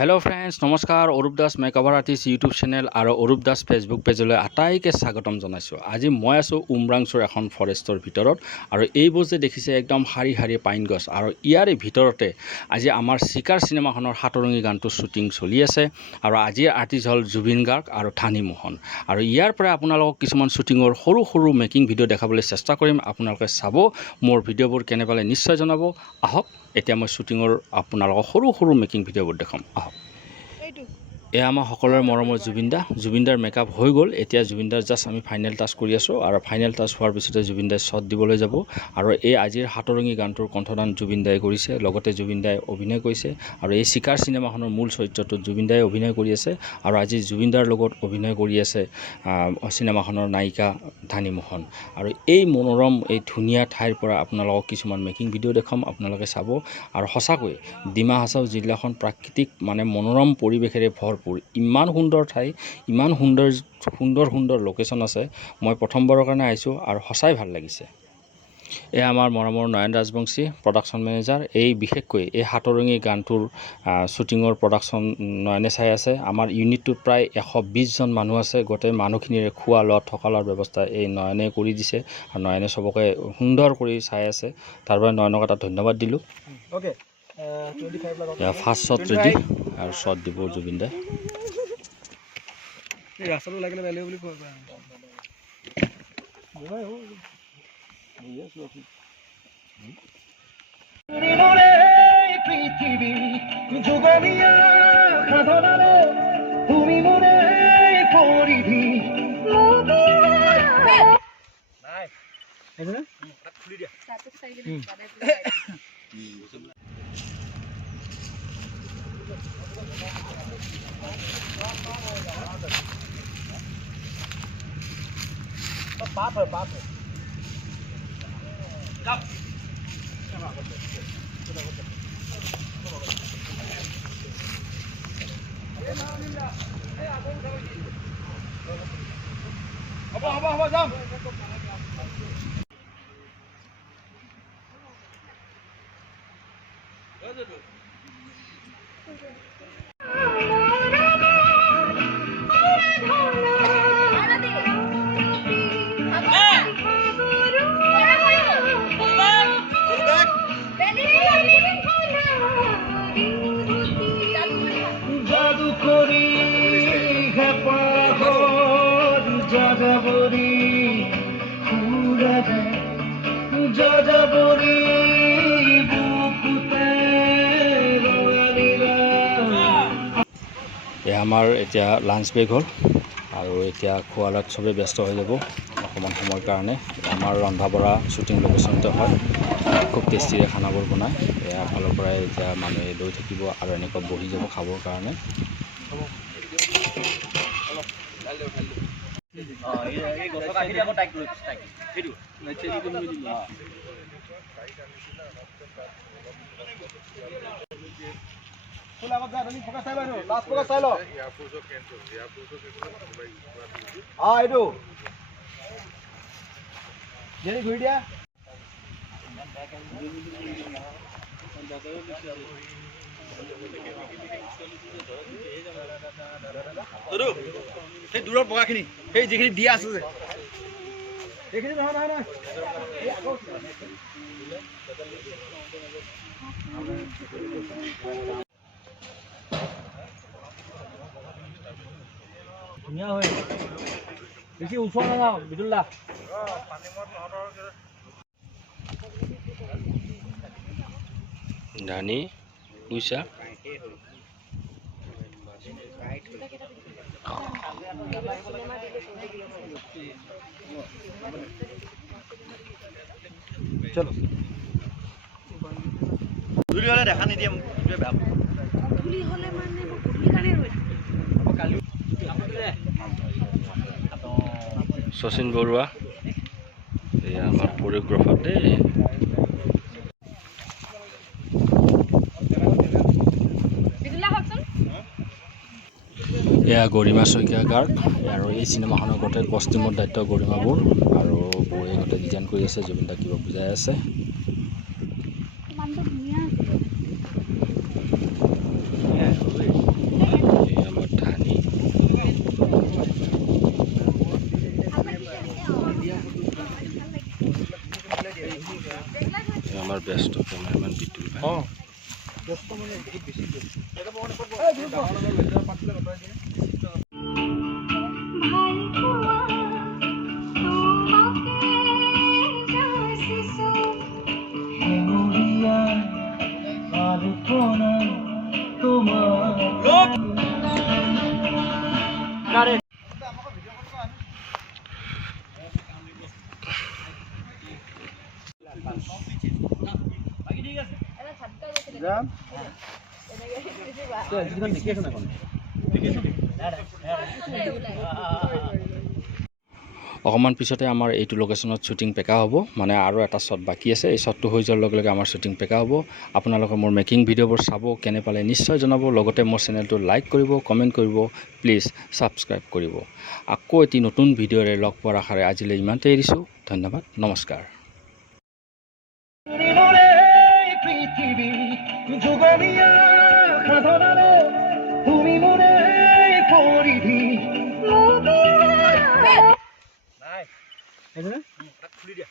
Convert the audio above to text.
Hello' friends নমস্কাৰ Arup Das makeover artist YouTube channel আৰু Arup Das Facebook পেজলৈ আটাইকে স্বাগতম জনাইছোঁ। আজি মই আছোঁ উমৰাংচুৰ এখন ফৰেষ্টৰ ভিতৰত আৰু এইবোৰ যে দেখিছে একদম শাৰী শাৰী পাইন গছ আৰু ইয়াৰে ভিতৰতে আজি আমাৰ চিকাৰ চিনেমাখনৰ সাতৰঙী গানটোৰ শ্বুটিং চলি আছে আৰু আজিৰ আৰ্টিষ্ট হ'ল জুবিন গাৰ্গ আৰু ঠানি মোহন আৰু ইয়াৰ পৰা আপোনালোকক কিছুমান শ্বুটিঙৰ সৰু সৰু মেকিং ভিডিঅ' দেখাবলৈ চেষ্টা কৰিম। আপোনালোকে চাব, মোৰ ভিডিঅ'বোৰ কেনে পালে নিশ্চয় জনাব। আহক এতিয়া মই শ্বুটিঙৰ আপোনালোকক সৰু সৰু মেকিং ভিডিঅ'বোৰ দেখাম। আহক। এয়া আমাৰ সকলোৰে মৰমৰ জুবিনদাৰ মেকআপ হৈ গ'ল। এতিয়া জুবিনদাৰ জাষ্ট আমি ফাইনেল টাচ কৰি আছোঁ আৰু ফাইনেল টাচ হোৱাৰ পিছতে জুবিনদাই শ্বট দিবলৈ যাব আৰু এই আজিৰ সাতৰঙী গানটোৰ কণ্ঠদান জুবিনদাই কৰিছে, লগতে জুবিনদাই অভিনয় কৰিছে আৰু এই চিকাৰ চিনেমাখনৰ মূল চৰিত্ৰটোত জুবিনদাই অভিনয় কৰি আছে আৰু আজি জুবিনদাৰ লগত অভিনয় কৰি আছে চিনেমাখনৰ নায়িকা ঠানি মোহন। আৰু এই মনোৰম এই ধুনীয়া ঠাইৰ পৰা আপোনালোকক কিছুমান মেকিং ভিডিঅ' দেখাম, আপোনালোকে চাব। আৰু সঁচাকৈ ডিমা হাছাও জিলাখন প্ৰাকৃতিক মনোৰম পৰিৱেশেৰে ভৰপূৰ। ইমান সুন্দৰ ঠাই, ইমান সুন্দৰ লোকেশ্যন আছে। মই প্ৰথমবাৰৰ কাৰণে আহিছোঁ আৰু সঁচাই ভাল লাগিছে। এয়া আমাৰ মৰমৰ নয়ন ৰাজবংশী প্ৰডাকশ্যন মেনেজাৰ। এই বিশেষকৈ এই সাতৰঙী গানটোৰ শ্বুটিঙৰ প্ৰডাকশ্যন নয়নে চাই আছে। আমাৰ ইউনিটটোত প্ৰায় 120জন মানুহ আছে। গোটেই মানুহখিনিৰে খোৱা লোৱা থকা লোৱাৰ ব্যৱস্থা এই নয়নে কৰি দিছে আৰু নয়নে চবকে সুন্দৰ কৰি চাই আছে। তাৰ বাবে নয়নক এটা ধন্যবাদ দিলোঁ। ফাৰ্ষ্ট শ্বট ৰেডি আৰু শ্বট দিব জুবিনদাই। হ'ব যাম। এয়া আমাৰ এতিয়া লাঞ্চ ব্ৰেক হ'ল আৰু এতিয়া খোৱা লোৱাত চবেই ব্যস্ত হৈ যাব অকণমান সময়ৰ কাৰণে। আমাৰ ৰন্ধা বঢ়া শ্বুটিং লোকেশ্যনতে হয়, খুব টেষ্টিৰে খানাবোৰ বনায়। এয়া ফালৰ পৰাই এতিয়া মানুহে লৈ থাকিব আৰু এনেকুৱা বহি যাব খাবৰ কাৰণে। ঘূৰি দিয়া সেই দূৰৰ বগাখিনি, সেই যিখিনি দিয়া আছে যে এইখিনি নহয় ধুনীয়া হয়। বেছি ওচৰ নাযাওঁ বিদুল্লা। ধানি পইচা চলো ধুলি হলে দেখা নিদিয়ে মোক, বেয়া ধুলি হলে শচীন বৰুৱা এয়া আমাৰ কোৰিঅ'গ্ৰাফাৰ দেই। এয়া গৰিমা শইকীয়া গাৰ্গ আৰু এই চিনেমাখনৰ গোটেই কষ্টিউমৰ দায়িত্ব গৰিমাবোৰ আৰু বৌয়ে গোটেই ডিজাইন কৰি আছে। জুবিনদাক কিবা বুজাই আছে। আমাৰ ব্যস্ত কেমেৰামেন বিতুল ভাই অঁ ব্যস্ত মানে বহুত বেছি ব্যস্ত এটা মনে পড়ব ডাঙৰ ডাঙৰ লেটাৰ পাতিলে লগাই দিয়ে অকণমান পিছতে আমাৰ এইটো লোকেশ্যনত শ্বুটিং পেকা হ'ব মানে আৰু এটা শ্বট বাকী আছে এই শ্বটটো হৈ যোৱাৰ লগে লগে আমাৰ শ্বুটিং পেকা হ'ব আপোনালোকে মোৰ মেকিং ভিডিঅ'বোৰ চাব কেনে পালে নিশ্চয় জনাব লগতে মোৰ চেনেলটো লাইক কৰিব কমেণ্ট কৰিব প্লিজ ছাবস্ক্ৰাইব কৰিব আকৌ এটি নতুন ভিডিঅ'ৰে লগ পোৱাৰ আশাৰে আজিলৈ ইমানতে এৰিছোঁ ধন্যবাদ নমস্কাৰ খুলি দিয়া